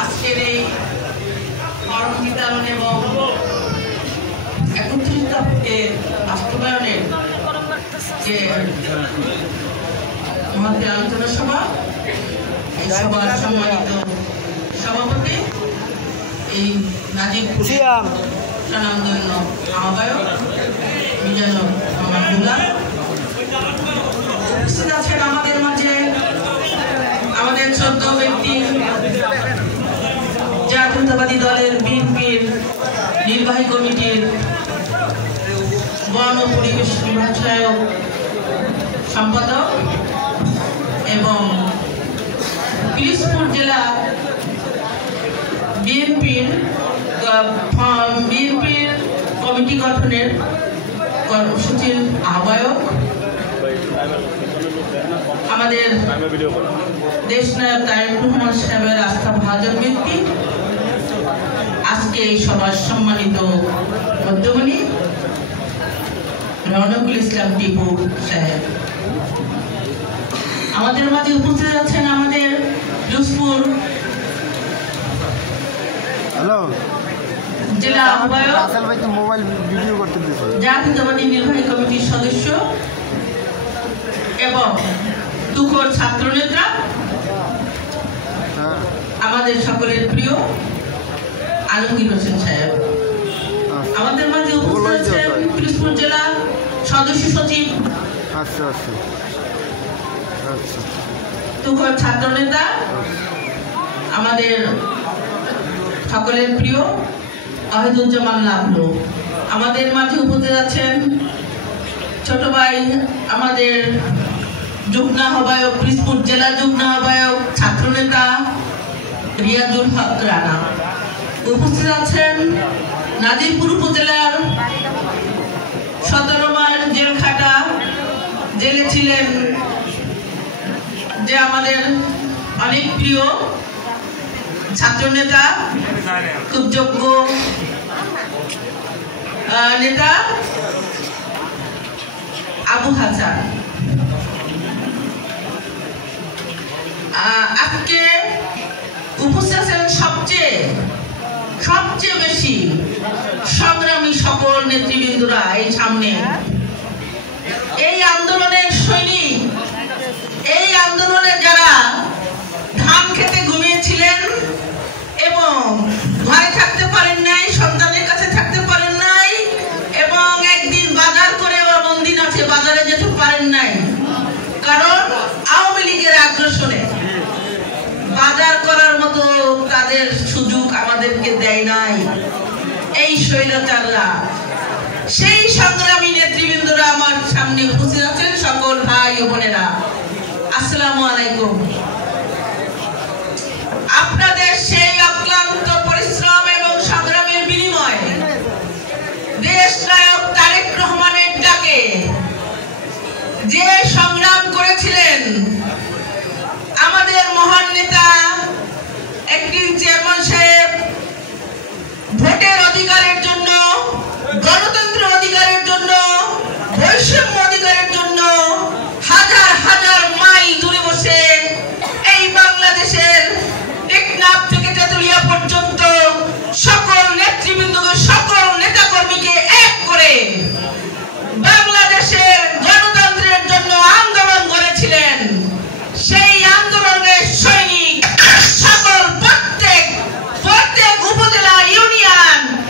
আজকের এই ফর্ম বিতরণ এবং ৩১ দফাকে বাস্তবায়নের যে মহতী আলোচনা সভা, এই সভার সম্মানিত সভাপতি, এই নাজিরপুর স্বনামধন্য আহ্বায়ক মিজানুর রহমান, উপস্থিত আছেন আমাদের মাঝে আমাদের ১৪ ব্যক্তি, জাতীয়তাবাদী দলের বিএনপির নির্বাহী কমিটির বন ও পরিবেশ বিভাগ সহায়ক সম্পাদক এবং পিরোজপুর জেলা বিএনপির কমিটি গঠনের কর্মসূচির আহ্বায়ক, আমাদের দেশনায়ক তারেক রহমান সাহেবের আস্থা ভাজন ব্যক্তি, আজকে এই সভার সম্মানিত মধ্যমণি রনকুল ইসলাম টিপু সাহেব, আমাদের মাঝে উপস্থিত আছেন আমাদের পিরোজপুর জেলা আহ্বায়ক, জাতীয়তাবাদী নির্বাহী কমিটির সদস্য এবং তুখোর ছাত্র নেতা, আমাদের সকলের প্রিয় আলমগীর হোসেন সাহেব, আমাদের মাঝে উপস্থিত আছেন পিরোজপুর জেলা সদস্য সচিব, তুখোর ছাত্র নেতা, আমাদের সকলের প্রিয় ওয়াহিদুজ্জামান লাভলু, আমাদের মাঝে উপস্থিত আছেন ছোট ভাই আমাদের যুগ্ম আহ্বায়ক, পিরোজপুর জেলা যুগ্ম আহ্বায়ক ছাত্র নেতা রিয়াজুল হক রানা, উপস্থিত আছেন নাজিরপুর উপজেলার ১৭ মাস জেল খাটা, জেলে ছিলেন যে আমাদের অনেক প্রিয় ছাত্র নেতা, খুব যোগ্য নেতা আবু হাসান। আজকে উপস্থিত আছেন সবচেয়ে বেশি সংগ্রামী সকল নেতৃবৃন্দরা এই সামনে, এই আন্দোলনের সৈনিক, এই আন্দোলনে যারা ধান খেতে ঘুমিয়েছিলেন এবং ঘরে থাকতে পারেন নাই, সন্তানের কাছে থাকতে পারেন নাই এবং একদিন বাজার করে বা মন্দির আছে বাজারে যেতে পারেন নাই, কারণ আওয়ামী লীগের আগ্রাসনে বাজার করার মতো তাদের সুযোগ আমাদেরকে দেয় নাই এই স্বৈরাচাররা। সেই সংগ্রামী নেতৃবৃন্দরা আমার সামনে উপস্থিত আছেন, সকল ভাই ও বোনেরা, আসসালামু আলাইকুম।